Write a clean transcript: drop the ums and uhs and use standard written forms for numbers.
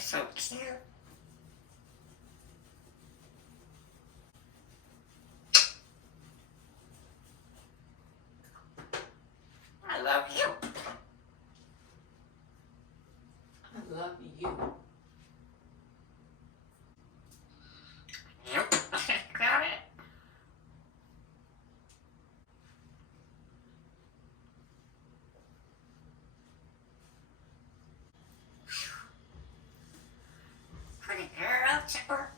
so cute. I love you. I love you. Yep. Got it. Pretty girl, Chipper.